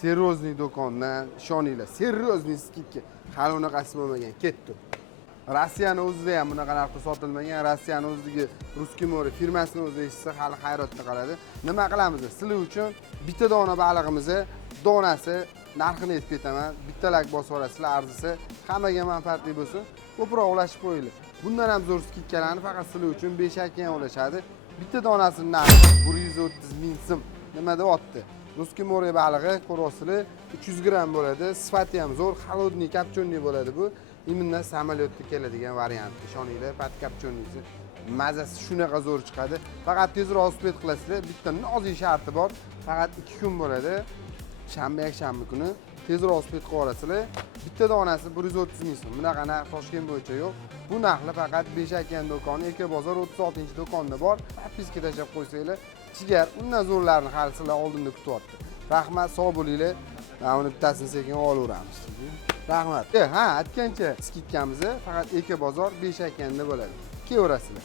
Serozniy do'kondan ishoninglar, serozniy skidka. Hali unaqasi bo'lmagan, ketdi. Rossiyani o'zida ham bunaqa narxda sotilmagan. Rossiyani o'zidagi Ruskiy More firmasini o'zi eshitsa hali hayratda qoladi. Nima qilamiz? Sizlar uchun bitta dona balig'imizni donasi narxini aytib ketaman. Bittalak bosib olasizlar, arzisi hammaga manfaatli bo'lsin. Ko'proq ulashib qo'yinglar. Bundan ham zo'r skidkalarni faqat sizlar uchun 5 akkan ulashadi. Bitta donasining narxi 130 ming so'm. Nima deyapti? Ruskiy More balig'i ko'rasizlar 300 gram bo'ladi. Sifati ham zo'r, холодный, kopchonniy bo'ladi bu. Immindan samolyotda keladigan variant. Ishoninglar, pat kopchonnisi mazasi shunaqa zo'r chiqadi. Faqat tezroq uspet qilasizlar. Bitta nozik sharti bor. Faqat 2 kun bo'ladi. Shanba, yakshanba kuni tezroq uspet qilib olasizlar. Bitta donasi 130 ming so'm. Bunaqa narx Toshkent bo'yicha yo'q. Bu narxlar faqat Beshakkan do'koni, Eka bozor 36-do'konda bor. Podpiska tashlab qo'ysanglar, chigar undan zo'rlarini hali sizlar oldinda kutyapti. Rahmat, sog' bo'linglar. Mana buni bittasini sekin olaveramiz. Rahmat. Ha, aytgancha skidkamiz faqat Eka bozor Beshakkanda bo'ladi. Kelaverasizlar.